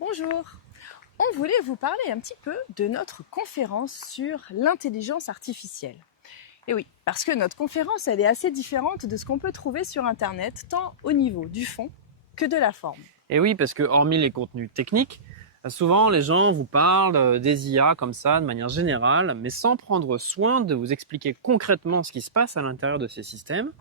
Bonjour, on voulait vous parler un petit peu de notre conférence sur l'intelligence artificielle. Et oui, parce que notre conférence, elle est assez différente de ce qu'on peut trouver sur Internet, tant au niveau du fond que de la forme. Et oui, parce que hormis les contenus techniques, souvent les gens vous parlent des IA comme ça, de manière générale, mais sans prendre soin de vous expliquer concrètement ce qui se passe à l'intérieur de ces systèmes.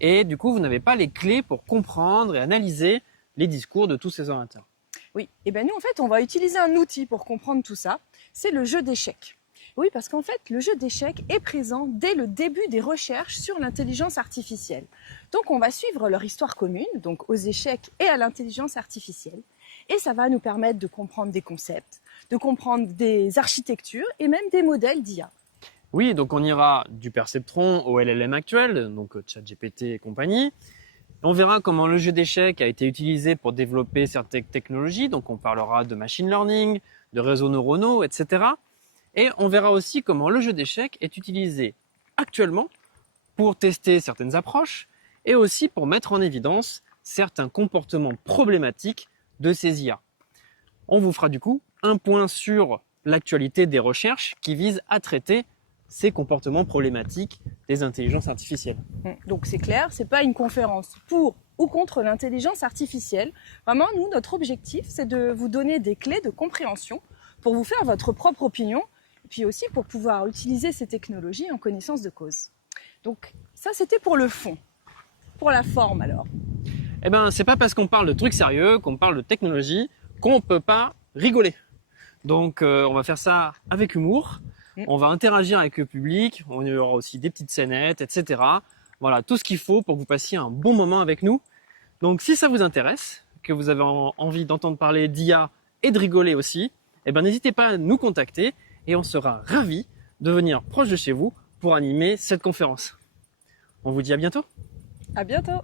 Et du coup, vous n'avez pas les clés pour comprendre et analyser les discours de tous ces orateurs. Oui, et bien nous en fait, on va utiliser un outil pour comprendre tout ça, c'est le jeu d'échecs. Oui, parce qu'en fait, le jeu d'échecs est présent dès le début des recherches sur l'intelligence artificielle. Donc, on va suivre leur histoire commune, donc aux échecs et à l'intelligence artificielle. Et ça va nous permettre de comprendre des concepts, de comprendre des architectures et même des modèles d'IA. Oui, donc on ira du perceptron au LLM actuel, donc ChatGPT et compagnie. On verra comment le jeu d'échecs a été utilisé pour développer certaines technologies, donc on parlera de machine learning, de réseaux neuronaux, etc. Et on verra aussi comment le jeu d'échecs est utilisé actuellement pour tester certaines approches et aussi pour mettre en évidence certains comportements problématiques de ces IA. On vous fera du coup un point sur l'actualité des recherches qui visent à traiter ces comportements problématiques des intelligences artificielles. Donc c'est clair, c'est pas une conférence pour ou contre l'intelligence artificielle. Vraiment, nous, notre objectif, c'est de vous donner des clés de compréhension pour vous faire votre propre opinion, et puis aussi pour pouvoir utiliser ces technologies en connaissance de cause. Donc ça, c'était pour le fond. Pour la forme, alors. Eh ben, c'est pas parce qu'on parle de trucs sérieux, qu'on parle de technologie, qu'on peut pas rigoler. Donc, on va faire ça avec humour. On va interagir avec le public. On y aura aussi des petites scénettes, etc. Voilà, tout ce qu'il faut pour que vous passiez un bon moment avec nous. Donc, si ça vous intéresse, que vous avez envie d'entendre parler d'IA et de rigoler aussi, eh ben, n'hésitez pas à nous contacter et on sera ravis de venir proche de chez vous pour animer cette conférence. On vous dit à bientôt. À bientôt.